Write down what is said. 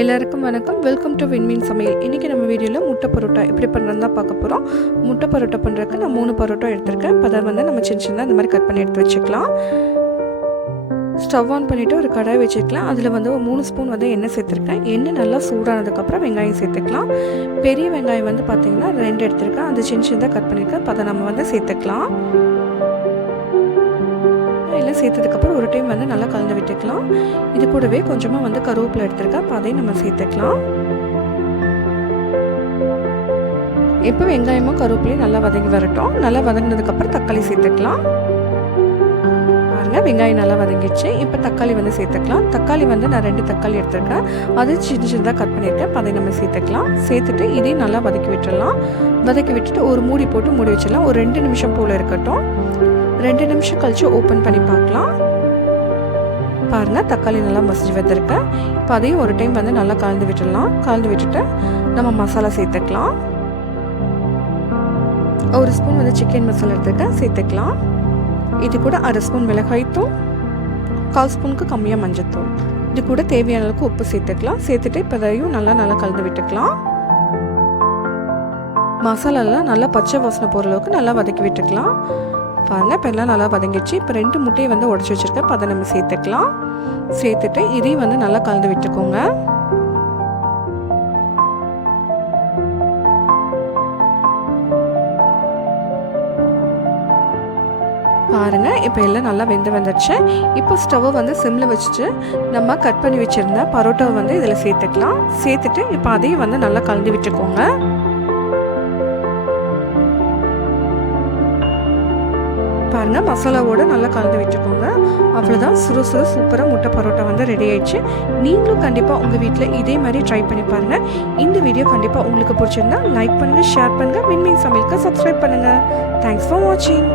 எல்லாருக்கும் வணக்கம். Welcome to விண்மீன் சமையல். இன்றைக்கி நம்ம வீடியோவில் முட்டை பரோட்டா எப்படி பண்ணுறதுன்னு தான் பார்க்க போகிறோம். முட்டை பரோட்டா பண்ணுறதுக்கு நான் 3 பரோட்டா எடுத்திருக்கேன். இப்போ அதை நம்ம சின்ன சின்னதாக இந்த மாதிரி கட் பண்ணி எடுத்து வச்சுக்கலாம். ஸ்டவ் ஆன் பண்ணிவிட்டு ஒரு கடாய் வச்சுக்கலாம். அதில் ஒரு 3 ஸ்பூன் எண்ணெய் சேர்த்துருக்கேன். எண்ணெய் நல்லா சூடானதுக்கப்புறம் வெங்காயம் சேர்த்துக்கலாம். பெரிய வெங்காயம் பார்த்திங்கன்னா 2 எடுத்திருக்கேன். அது சின்ன சின்னதாக கட் பண்ணியிருக்கேன். இப்போ அதை நம்ம சேர்த்துக்கலாம். எல்லாம் சேர்த்ததுக்கப்புறம் ஒரு டைம் நல்லா கலந்து விட்டுக்கலாம். இது கூடவே கொஞ்சமாக கருவேப்பிலை எடுத்துருக்கேன். அப்போ அதையும் நம்ம சேர்த்துக்கலாம். இப்போ வெங்காயமும் கருவேப்பிலையும் நல்லா வதங்கி வரட்டும். நல்லா வதங்கினதுக்கப்புறம் தக்காளி சேர்த்துக்கலாம். பாருங்கள், வெங்காயம் நல்லா வதங்கிடுச்சு. இப்போ தக்காளி சேர்த்துக்கலாம். தக்காளி நான் 2 தக்காளி எடுத்துருக்கேன். அது சின்ன சின்னதாக கட் பண்ணியிருக்கேன். இப்போ அதை நம்ம சேர்த்துக்கலாம். சேர்த்துட்டு இதையும் நல்லா வதக்கி விட்டுடலாம். வதக்கி விட்டுட்டு ஒரு மூடி போட்டு மூடி வச்சிடலாம். ஒரு 2 நிமிஷம் போல் இருக்கட்டும். 2 நிமிஷம் கழிச்சு ஓப்பன் பண்ணி பார்க்கலாம். பாருங்கள், தக்காளி நல்லா மசிஞ்சு வந்திருக்கேன். இப்போ அதையும் ஒரு டைம் நல்லா கலந்து விட்டுடலாம். கலந்து விட்டுட்டு நம்ம மசாலா சேர்த்துக்கலாம். ஒரு ஸ்பூன் சிக்கன் மசாலா எடுத்துருக்கேன், சேர்த்துக்கலாம். இது கூட 1/2 ஸ்பூன் மிளகாய்த்தூள், 1/4 ஸ்பூனுக்கு கம்மியாக மஞ்சத்தூள், இது கூட தேவையான அளவுக்கு உப்பு சேர்த்துக்கலாம். சேர்த்துட்டு இப்போ அதையும் நல்லா கலந்து விட்டுக்கலாம். மசாலாலாம் நல்லா பச்சை வாசனை போகிற அளவுக்கு நல்லா வதக்கி விட்டுக்கலாம். பாருங்கள், இப்போ எல்லாம் நல்லா வதங்கிடுச்சு. இப்போ 2 முட்டையை உடச்சி வச்சுருக்கேன். இப்போ அதை நம்ம சேர்த்துக்கலாம். சேர்த்துட்டு இதையும் நல்லா கலந்து விட்டுக்கோங்க. பாருங்கள், இப்போ எல்லாம் நல்லா வந்துடுச்சு. இப்போ ஸ்டவ்வை சிம்மில் வச்சுட்டு நம்ம கட் பண்ணி வச்சுருந்த பரோட்டாவை இதில் சேர்த்துக்கலாம். சேர்த்துட்டு இப்போ அதையும் நல்லா கலந்து விட்டுக்கோங்க. பாருங்கள், மசாலாவோடு நல்லா கலந்து விட்டுக்கோங்க. அவ்வளோதான், சுறு சூப்பராக முட்டை பரோட்டா ரெடி ஆயிடுச்சு. நீங்களும் கண்டிப்பாக உங்கள் வீட்டில் இதே மாதிரி ட்ரை பண்ணி பாருங்கள். இந்த வீடியோ கண்டிப்பாக உங்களுக்கு பிடிச்சிருந்தா லைக் பண்ணுங்கள், ஷேர் பண்ணுங்கள், விண்மீன் சமையலுக்கு சப்ஸ்கிரைப் பண்ணுங்கள். தேங்க்ஸ் ஃபார் வாட்சிங்.